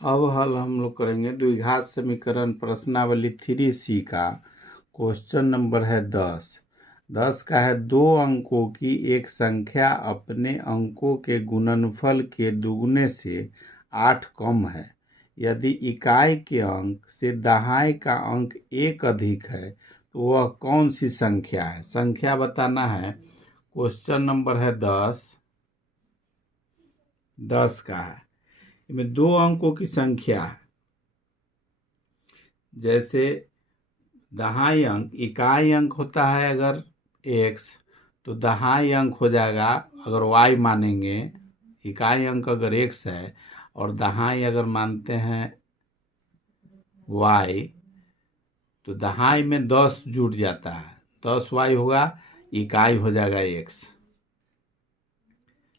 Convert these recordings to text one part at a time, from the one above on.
अब हल हम लोग करेंगे द्विघात समीकरण प्रश्नावली 3C का क्वेश्चन नंबर है 10 का है। दो अंकों की एक संख्या अपने अंकों के गुणनफल के दुगने से 8 कम है। यदि इकाई के अंक से दहाई का अंक 1 अधिक है तो वह कौन सी संख्या है। संख्या बताना है। क्वेश्चन नंबर है 10 का है। इसमें दो अंकों की संख्या है। जैसे दहाई अंक, इकाई अंक होता है अगर x तो दहाई अंक हो जाएगा अगर y मानेंगे। इकाई अंक अगर x है और दहाई अगर मानते हैं y तो दहाई में 10 जुड़ जाता है, 10y होगा, इकाई हो जाएगा x।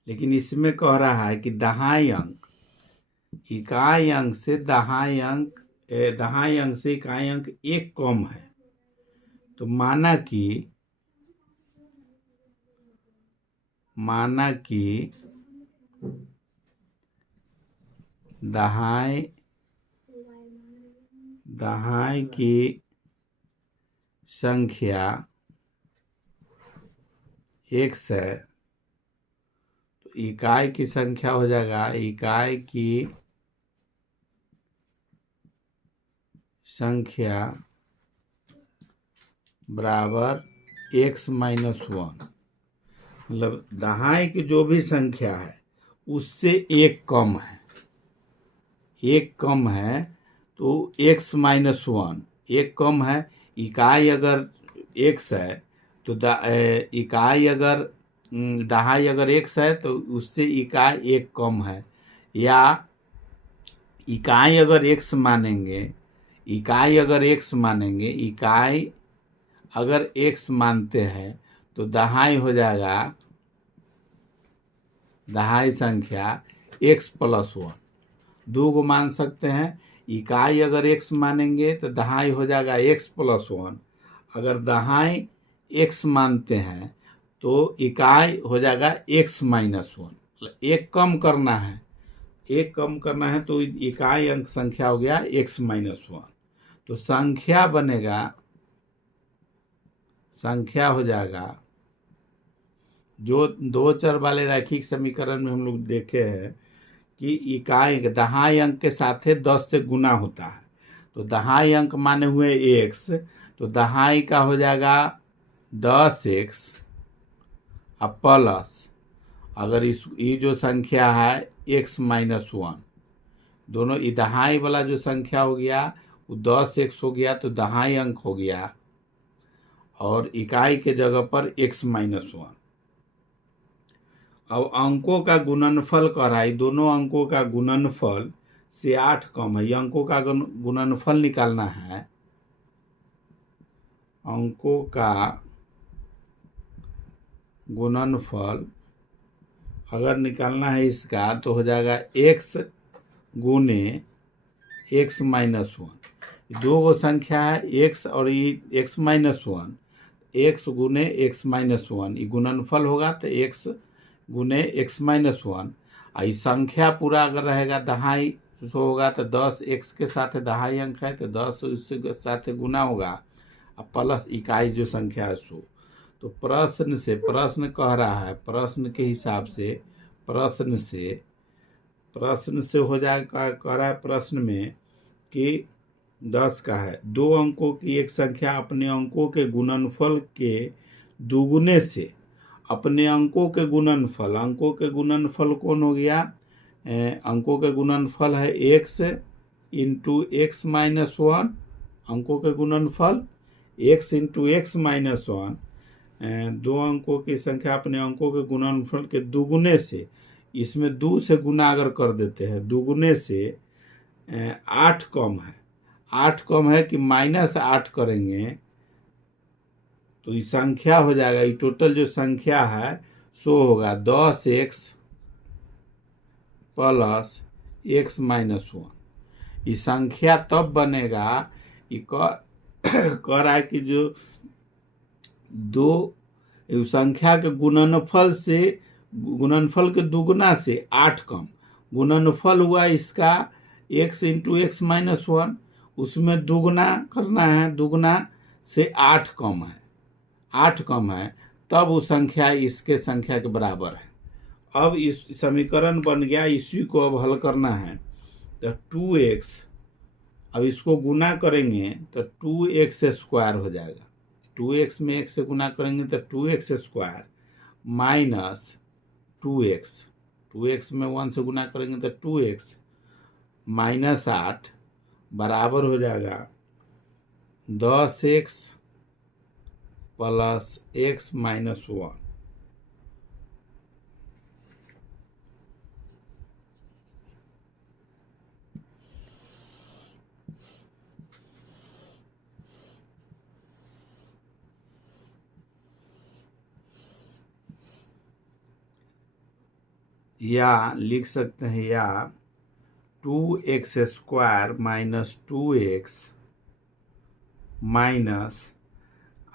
लेकिन इसमें कह रहा है कि दहाई अंक इकाई अंक से दहाई अंक से इकाई अंक 1 कम है। तो माना कि दहाई की संख्या x है तो इकाई की संख्या हो जाएगा, इकाई की संख्या बराबर x माइनस 1। मतलब दहाई की जो भी संख्या है उससे 1 कम है, 1 कम है तो x माइनस 1 1 कम है। इकाई अगर x है तो इकाई अगर दहाई अगर x है तो उससे इकाई 1 कम है। या इकाई अगर x मानेंगे, इकाई अगर x मानते हैं तो दहाई हो जाएगा, दहाई संख्या x प्लस 1। दो को मान सकते हैं। इकाई अगर x मानेंगे तो दहाई हो जाएगा x प्लस 1। अगर दहाई x मानते हैं तो इकाई हो जाएगा x माइनस 1। एक कम करना है, एक कम करना है तो इकाई अंक संख्या हो गया x माइनस 1। तो संख्या बनेगा, संख्या हो जाएगा जो दो चर वाले रैखिक समीकरण में हम लोग देखे हैं कि इकाई दहाई अंक के साथ 10 से गुना होता है। तो दहाई अंक माने हुए x, तो दहाई का हो जाएगा 10x अब प्लस अगर ये जो संख्या है x माइनस 1, दोनों दहाई वाला जो संख्या हो गया वो 10x हो गया तो दहाई अंक हो गया और इकाई के जगह पर x माइनस 1। अब अंकों का गुणनफल कह रहा है, दोनों अंकों का गुणनफल से 8 कम है। ये अंकों का गुणनफल निकालना है। अंकों का गुणनफल अगर निकालना है इसका तो हो जाएगा x गुने x माइनस 1। दो संख्या है x और ये x माइनस 1, x गुने x माइनस 1 ये गुणनफल होगा तो x गुने x माइनस 1। इस संख्या पूरा अगर रहेगा दहाई सो होगा तो 10 x के साथ दहाई अंक है तो 10 उसके साथ गुना होगा अब प्लस इकाई जो संख्या है सो। तो प्रश्न कह रहा है, प्रश्न के हिसाब से प्रश्न से हो जाएगा। कह रहा है प्रश्न में कि 10 का है। दो अंकों की एक संख्या अपने अंकों के गुणनफल के दुगुने से अपने अंकों के गुणनफल कौन हो गया, अंकों के गुणनफल है x इंटू x माइनस 1। अंकों के गुणनफल x इंटू x माइनस 1। दो अंकों की संख्या अपने अंकों के गुणनफल के दुगुने से, इसमें 2 से गुना अगर कर देते हैं, दुगुने से 8 कम है। 8 कम है कि माइनस 8 करेंगे तो ये संख्या हो जाएगा, ये टोटल जो संख्या है सो होगा 10x प्लस x माइनस 1। ये संख्या तब बनेगा, ये कह रहा है कि जो दो संख्या के गुणनफल के दुगुना से 8 कम। गुणनफल हुआ इसका x into x minus one, उसमें दुगना करना है, दुगना से 8 कम है, 8 कम है, तब वो संख्या इसके संख्या के बराबर है। अब इस समीकरण बन गया, इसी को अब हल करना है। तो 2x, अब इसको गुना करेंगे तो 2x स्क्वायर हो जाएगा। 2x में x से गुना करेंगे तो 2x square minus 2x, 2x में 1 से गुना करेंगे तो 2x माइनस 8 बराबर हो जाएगा 10x प्लस x माइनस 1। या लिख सकते हैं, या 2x square minus 2x minus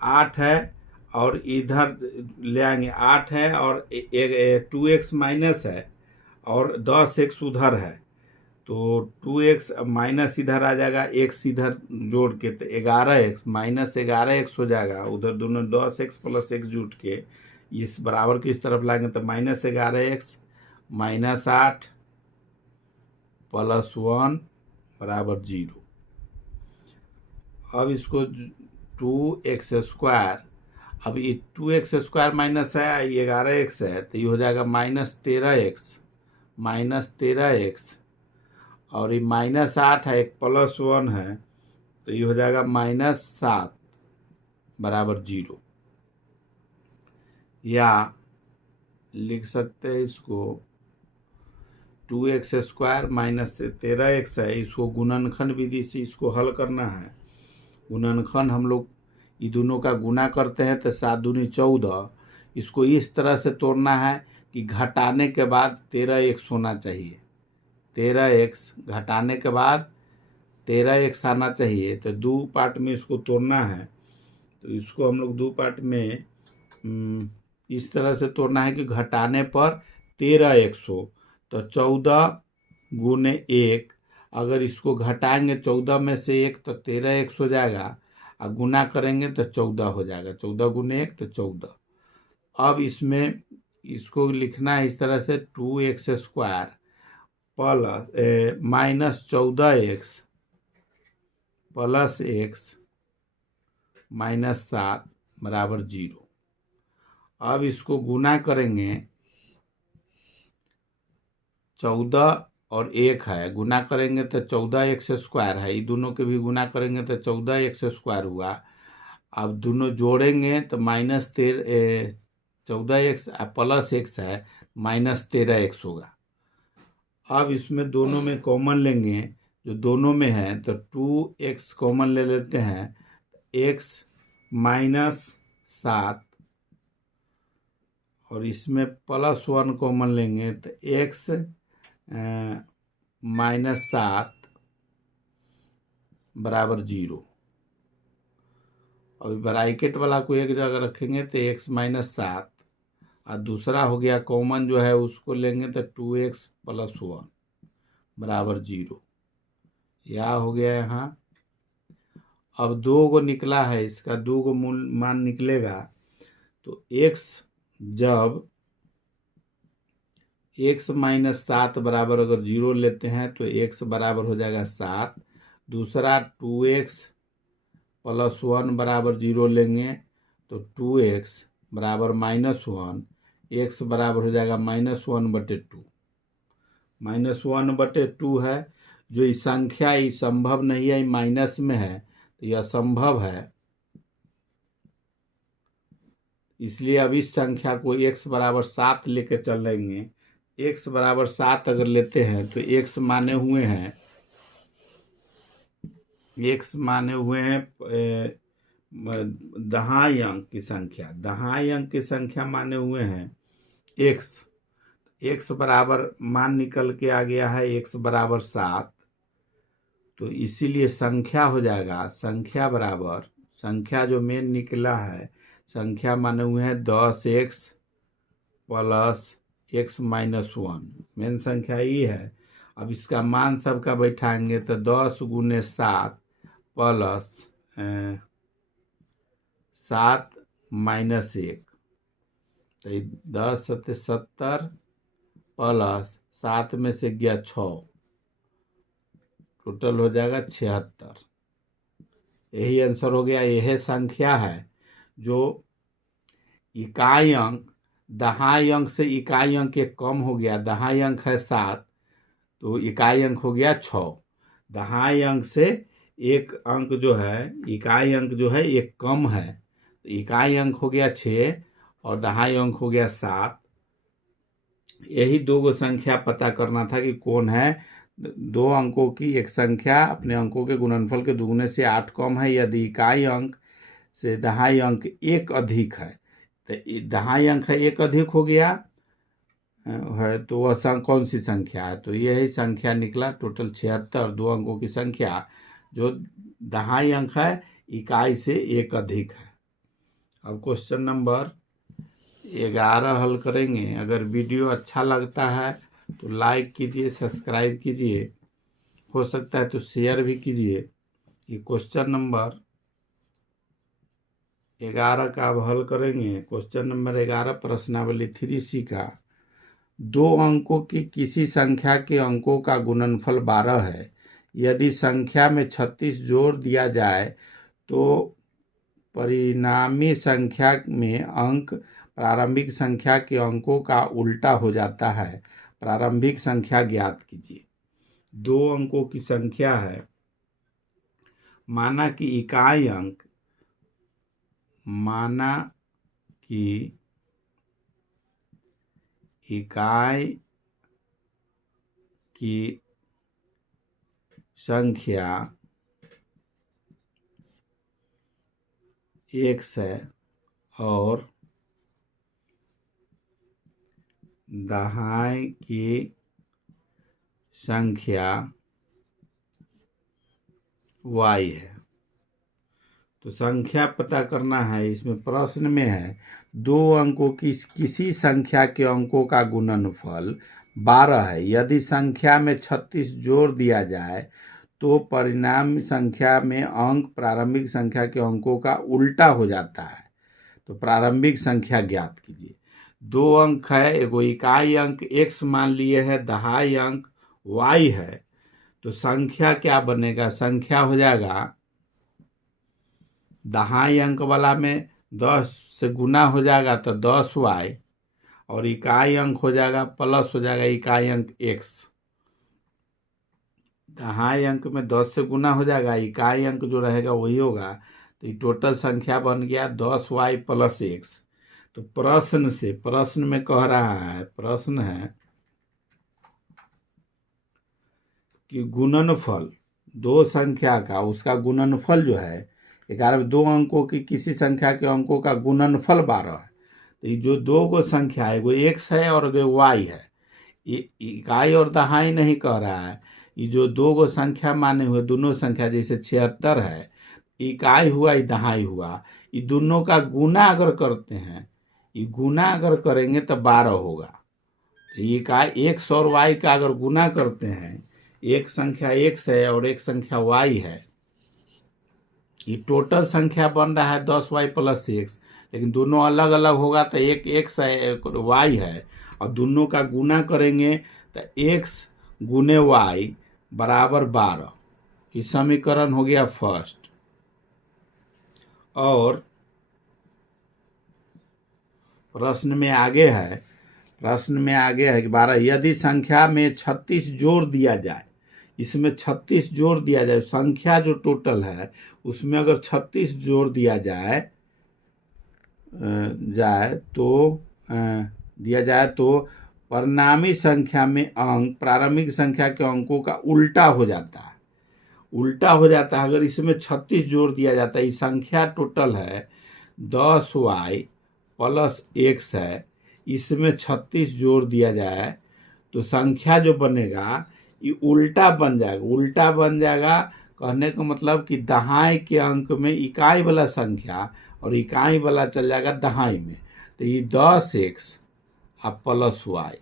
8 है, और इधर ले आएंगे 8 है और 2x माइनस है और 10x उधर है, तो 2x माइनस इधर आ जाएगा, x इधर जोड़ के तो 11x माइनस 11x हो जाएगा। उधर दोनों 10x प्लस x जुट के इस बराबर की इस तरफ लाएंगे तो माइनस 11x माइनस 8 प्लस 1 बराबर 0। अब इसको 2x स्क्वायर, अब ये 2x स्क्वायर माइनस है, ये 11x है, तो ये हो जाएगा माइनस 13x, और ये माइनस 8 है, एक प्लस 1 है, तो ये हो जाएगा माइनस 7 बराबर 0। या लिख सकते हैं इसको 2x स्क्वायर माइनस 13x है, इसको गुणनखंड विधि से इसको हल करना है। गुणनखंड हम लोग ये दोनों का गुना करते हैं तो 7 दूनी 14, इसको इस तरह से तोड़ना है कि घटाने के बाद 13x होना चाहिए, 13x घटाने के बाद 13x आना चाहिए। तो 2 पार्ट में इसको तोड़ना है, तो इसको हम लोग 2 पार्ट में इस तरह से तोड़ना है कि घटाने पर 13x हो, तो 14 गुने 1, अगर इसको घटाएंगे 14 में से 1 तो 13x हो जाएगा, और गुना करेंगे तो 14 हो जाएगा, 14 गुने 1 तो 14। अब इसमें इसको लिखना है इस तरह से 2x square plus minus 14x plus x minus 7 बराबर 0। अब इसको गुना करेंगे, 14 और 1 है, गुना करेंगे तो 14x स्क्वायर है, ये दोनों के भी गुना करेंगे तो 14x स्क्वायर हुआ। अब दोनों जोड़ेंगे तो माइनस 14x प्लस x है, माइनस 13x होगा। अब इसमें दोनों में कॉमन लेंगे, जो दोनों में है, तो 2x कॉमन ले लेते हैं, x माइनस 7, और इसमें प्लस 1 कॉमन लेंगे तो x माइनस 7 बराबर 0। अभी ब्रैकेट वाला को एक जगह रखेंगे तो x माइनस 7, और दूसरा हो गया कॉमन जो है उसको लेंगे तो 2x प्लस 1 बराबर 0। यह हो गया यहाँ। अब 2 को निकला है, इसका 2 को मूल मान निकलेगा, तो x जब x माइनस 7 बराबर अगर 0 लेते हैं तो x बराबर हो जाएगा 7। दूसरा 2x प्लस 1 बराबर 0 लेंगे तो 2x बराबर माइनस 1, x बराबर हो जाएगा -1/2। -1/2 है, जो इस संख्या ये संभव नहीं है, माइनस में है तो यह असंभव है, इसलिए अब इस संख्या को x बराबर 7 लेकर चलेंगे। x बराबर 7 अगर लेते हैं तो x माने हुए हैं, दहाई अंक की संख्या, दहाई अंक की संख्या माने हुए हैं x बराबर मान निकल के आ गया है x बराबर 7, तो इसीलिए संख्या हो जाएगा, संख्या बराबर, संख्या जो मेन निकला है, संख्या माने हुए हैं 10x plus x minus 1, main संख्या ये है। अब इसका मान सबका बैठाएंगे तो 10 गुने 7 प्लस 7 माइनस 1, तो 10 सत्ते 70 प्लस 7 में से गया 6, टोटल हो जाएगा 76। यही आंसर हो गया। यह संख्या है जो इकाई अंक, दहाई अंक से इकाई अंक एक कम हो गया। दहाई अंक है 7, तो इकाई अंक हो गया 6। दहाई अंक से एक अंक जो है, इकाई अंक जो है एक कम है, तो इकाई अंक हो गया 6 और दहाई अंक हो गया 7। यही दो गो संख्या पता करना था कि कौन है। दो अंकों की एक संख्या अपने अंकों के गुणनफल के दुगने से 8 कम है यदि इकाई अंक से दहाई अंक एक अधिक है। तो दहाई अंक है एक अधिक हो गया है, तो वह कौन सी संख्या है? तो यही संख्या निकला। टोटल 76 दो अंकों की संख्या जो दहाई अंक है इकाई से एक अधिक है। अब क्वेश्चन नंबर 11 हल करेंगे। अगर वीडियो अच्छा लगता है तो लाइक कीजिए, सब्सक्राइब कीजिए, हो सकता है तो शेयर भी कीजिए। ये क्वेश्चन नंबर 11 का अब हल करेंगे। क्वेश्चन नंबर 11 प्रश्नावली 3C का, दो अंकों की किसी संख्या के अंकों का गुणनफल 12 है। यदि संख्या में 36 जोड़ दिया जाए तो परिणामी संख्या में अंक प्रारंभिक संख्या के अंकों का उल्टा हो जाता है। प्रारंभिक संख्या ज्ञात कीजिए। दो अंकों की संख्या है, माना कि इकाई अंक, माना कि इकाई की संख्या x है और दहाई की संख्या y है। तो संख्या पता करना है। इसमें प्रश्न में है दो अंकों की किसी संख्या के अंकों का गुणनफल 12 है। यदि संख्या में 36 जोड़ दिया जाए तो परिणाम संख्या में अंक प्रारंभिक संख्या के अंकों का उल्टा हो जाता है। तो प्रारंभिक संख्या ज्ञात कीजिए। दो अंक है, एगो इकाई अंक x मान लिए है, दहाई अंक y है। तो संख्या क्या बनेगा? संख्या हो जाएगा दहाई अंक वाला में 10 से गुना हो जाएगा तो 10y, और इकाई अंक हो जाएगा प्लस हो जाएगा इकाई अंक x। दहाई अंक में 10 से गुना हो जाएगा, इकाई अंक जो रहेगा वही होगा। तो ये टोटल संख्या बन गया 10y प्लस x। तो प्रश्न में कह रहा है, प्रश्न है कि गुणनफल दो संख्या का, उसका गुणनफल जो है 11 में दो अंकों की किसी संख्या के अंकों का गुणनफल 12 है। तो ये जो दो गो संख्या है, वो x है और y है। इकाई और दहाई नहीं कह रहा है। ये जो दो गो संख्या माने हुए दोनों संख्या, जैसे 76 है, इकाई हुआ ये दहाई हुआ, ये दोनों का गुना अगर करते हैं, ये गुना अगर करेंगे तो 12 होगा। तो ये इकाई x और y का अगर गुना करते हैं, एक संख्या x है और एक संख्या y है, ये टोटल संख्या बन रहा है 10y प्लस x। लेकिन दोनों अलग अलग होगा तो एक x है एक y है, और दोनों का गुना करेंगे तो x गुने y बराबर 12। ये समीकरण हो गया फर्स्ट। और प्रश्न में आगे है कि 12 यदि संख्या में 36 जोड़ दिया जाए, इसमें 36 जोड़ दिया जाए, संख्या जो टोटल है उसमें अगर 36 जोड़ दिया जाए तो परिणामी संख्या में अंक प्रारंभिक संख्या के अंकों का उल्टा हो जाता है। अगर इसमें 36 जोड़ दिया जाता है, ये संख्या टोटल है 10y प्लस x है, इसमें 36 जोड़ दिया जाए तो संख्या जो बनेगा ये उल्टा बन जाएगा। कहने का मतलब कि दहाई के अंक में इकाई वाला संख्या और इकाई वाला चल जाएगा दहाई में। तो ये 10x प्लस y,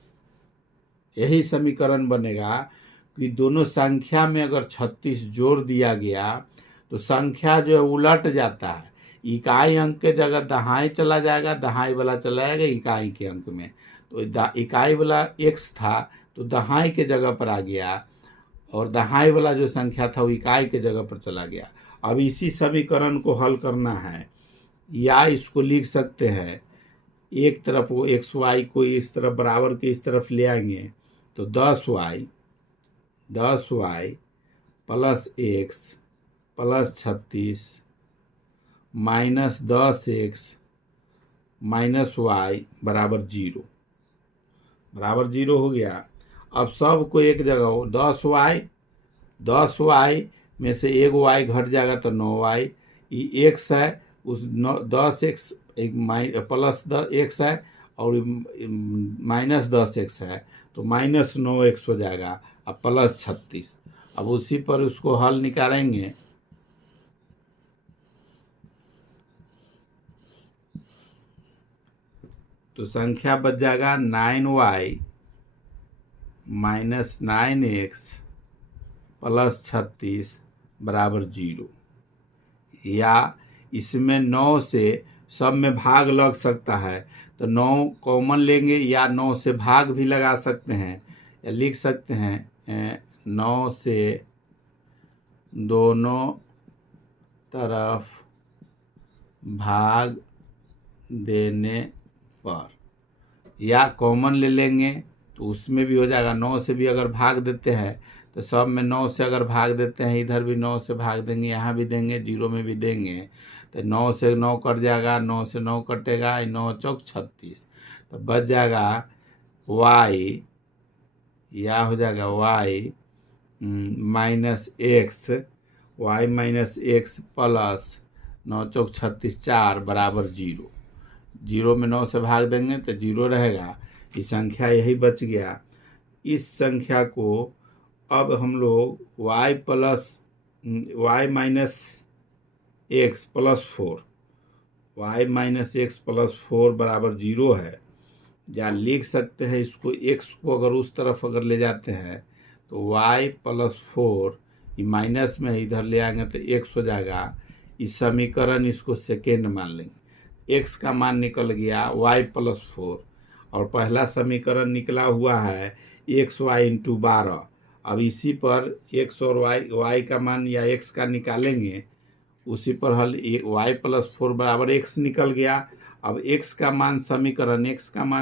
यही समीकरण बनेगा। कि दोनों संख्या में अगर 36 जोड़ दिया गया तो संख्या जो है उलट जाता है, इकाई अंक के जगह दहाई चला जाएगा, दहाई वाला चला जाएगा इकाई के अंक में। तो इकाई वाला x था तो दहाई के जगह पर आ गया, और दहाई वाला जो संख्या था वो इकाई के जगह पर चला गया। अब इसी समीकरण को हल करना है, या इसको लिख सकते हैं एक तरफ वो xy को इस तरफ बराबर के इस तरफ ले आएंगे तो 10y plus x plus 36 minus 10x minus y बराबर 0 हो गया। अब सब को एक जगह हो, 10y में से एक y घट जाएगा तो 9y, ये x है, उस 10x प्लस 10x है और माइनस 10x है तो माइनस 9x हो जाएगा, अब प्लस 36। अब उसी पर उसको हल निकालेंगे तो संख्या बच जाएगा 9y माइनस 9x प्लस 36 बराबर 0। या इसमें 9 से सब में भाग लग सकता है तो 9 कॉमन लेंगे, या 9 से भाग भी लगा सकते हैं, या लिख सकते हैं 9 से दोनों तरफ भाग देने पर, या कॉमन ले लेंगे तो उसमें भी हो जाएगा। 9 से भी अगर भाग देते हैं तो सब में 9 से अगर भाग देते हैं, इधर भी 9 से भाग देंगे, यहाँ भी देंगे, 0 में भी देंगे तो 9 से 9 कट जाएगा, 9 से 9 कटेगा, 9 चौक 36, तो बच जाएगा y, या हो जाएगा y माइनस एक्स प्लस 9 चौक 36 4 बराबर 0। 0 में 9 से भाग देंगे तो 0 रहेगा, ये संख्या यही बच गया। इस संख्या को अब हम लोग y माइनस एक्स प्लस 4 बराबर 0 है, या लिख सकते हैं इसको x को अगर उस तरफ अगर ले जाते हैं तो y प्लस 4, ये माइनस में इधर ले आएंगे तो x हो जाएगा। इस समीकरण इसको सेकेंड मान लेंगे, x का मान निकल गया y प्लस 4, और पहला समीकरण निकला हुआ है xy इंटू 12। अब इसी पर x और y का मान या x का निकालेंगे, उसी पर हल y प्लस 4 बराबर x निकल गया। अब x का मान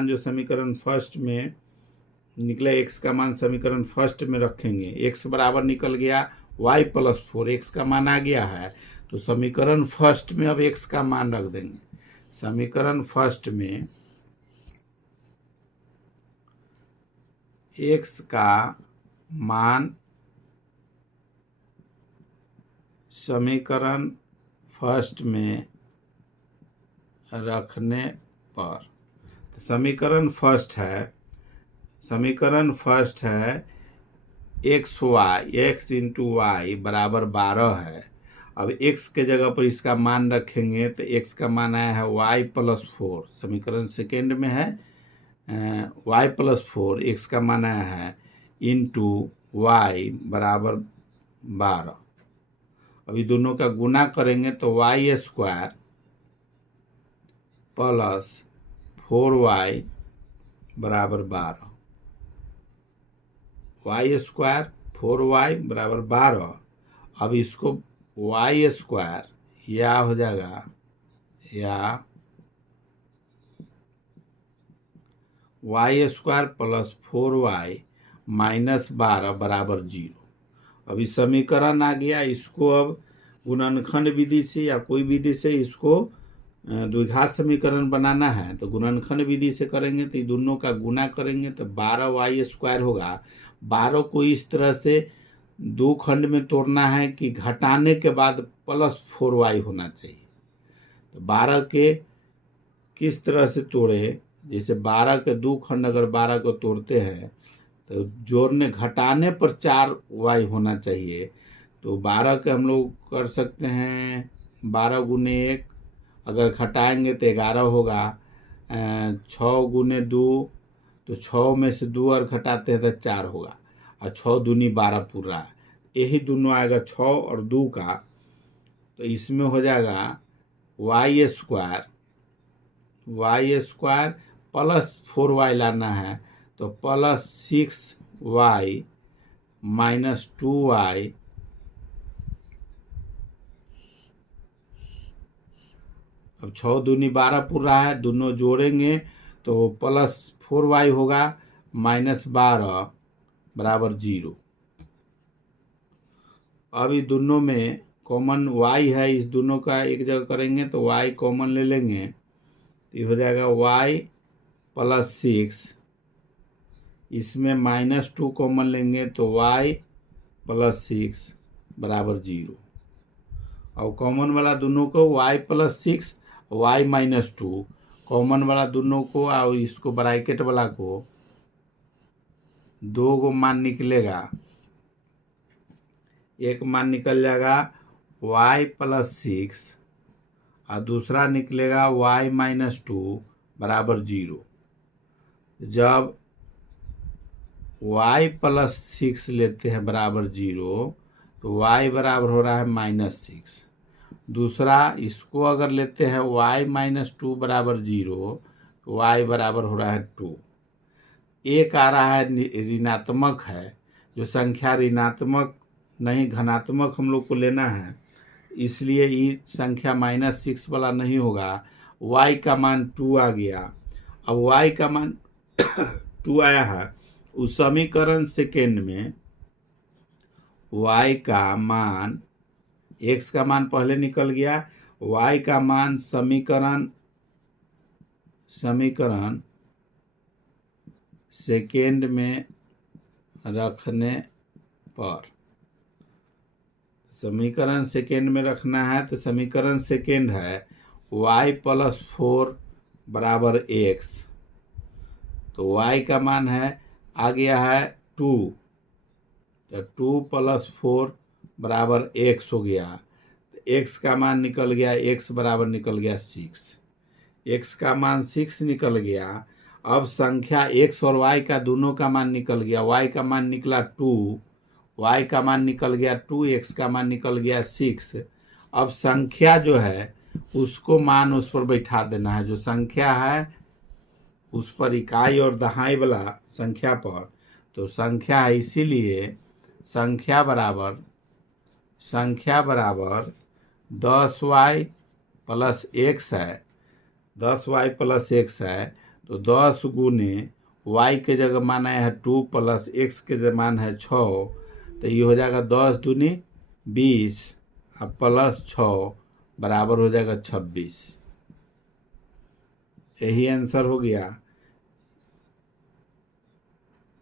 जो समीकरण फर्स्ट में निकले, x का मान समीकरण फर्स्ट में रखेंगे, x बराबर निकल गया y प्लस 4, x का मान आ गया है तो समीकरण फर्स्ट में अब x का मान रख देंगे। समीकरण फर्स्ट में x का मान समीकरण फर्स्ट में रखने पर, समीकरण फर्स्ट है x इंटू वाई बराबर 12 है। अब x के जगह पर इसका मान रखेंगे तो x का मान आया है y प्लस 4, समीकरण सेकेंड में है y प्लस 4, x का मान आया है इंटू y बराबर 12। अभी दोनों का गुना करेंगे तो y स्क्वायर प्लस 4y बराबर 12, y स्क्वायर 4y बराबर 12। अब इसको y स्क्वायर या हो जाएगा y square plus 4y minus 12 बराबर 0। अभी समीकरण आ गया, इसको अब गुणनखंड विधि से या कोई विधि से इसको द्विघात समीकरण बनाना है तो गुणनखंड विधि से करेंगे तो दोनों का गुना करेंगे तो 12y स्क्वायर होगा। 12 को इस तरह से दो खंड में तोड़ना है कि घटाने के बाद प्लस 4y होना चाहिए। तो 12 के किस तरह से तोड़े, जैसे 12 के दो खंड अगर 12 को तोड़ते हैं तो जोड़ने घटाने पर 4y होना चाहिए। तो 12 के हम लोग कर सकते हैं 12 गुने 1, अगर घटाएंगे तो 11 होगा। 6 गुने 2 तो 6 में से 2 और घटाते हैं तो 4 होगा। और 6 दूनी 12 पूर रहा है, यही दोनों आएगा 6 और 2 का, तो इसमें हो जाएगा वाई स्क्वायर प्लस 4y लाना है, तो प्लस 6y माइनस 2y अब 6 दूनी 12 पूर रहा है, दोनों जोड़ेंगे तो प्लस 4y होगा माइनस 12 बराबर 0। अब इस दोनों में कॉमन y है, इस दोनों का एक जगह करेंगे तो y कॉमन ले लेंगे, तो ये हो जाएगा y प्लस 6, इसमें माइनस 2 कॉमन लेंगे तो y प्लस 6 बराबर 0। और कॉमन वाला दोनों को y plus 6 y minus 2 common वाला दोनों को और इसको ब्रैकेट वाला को 2 मान निकलेगा, एक मान निकल जाएगा y प्लस 6 और दूसरा निकलेगा y माइनस 2 बराबर 0। जब y प्लस 6 लेते हैं बराबर 0 तो y बराबर हो रहा है माइनस 6। दूसरा इसको अगर लेते हैं y माइनस 2 बराबर 0 तो y बराबर हो रहा है 2। एक आ रहा है ऋणात्मक है, जो संख्या ऋणात्मक नहीं धनात्मक हम लोग को लेना है, इसलिए ये संख्या माइनस 6 वाला नहीं होगा। y का मान 2 आ गया। अब y का मान 2 आया है, उस समीकरण सेकेंड में y का मान x का मान पहले निकल गया, y का मान समीकरण सेकेंड में रखने पर, समीकरण सेकेंड में रखना है तो समीकरण सेकेंड है y प्लस 4 बराबर x, तो y का मान है आ गया है 2, तो 2 प्लस 4 बराबर x हो गया, तो x का मान निकल गया, x बराबर निकल गया 6, x का मान 6 निकल गया। अब संख्या x और y का दोनों का मान निकल गया, y का मान निकला 2, y का मान निकल गया 2, x का मान निकल गया 6। अब संख्या जो है उसको मान उस पर बैठा देना है, जो संख्या है उस पर इकाई और दहाई वाला संख्या पर, तो संख्या है, इसीलिए संख्या बराबर 10y प्लस x है, 10y प्लस x है, तो 10 गुने y के जगह मान आया है 2 प्लस x के जगह मान है 6, तो ये हो जाएगा 10 दूनी 20 और प्लस 6 बराबर हो जाएगा 26। यही आंसर हो गया।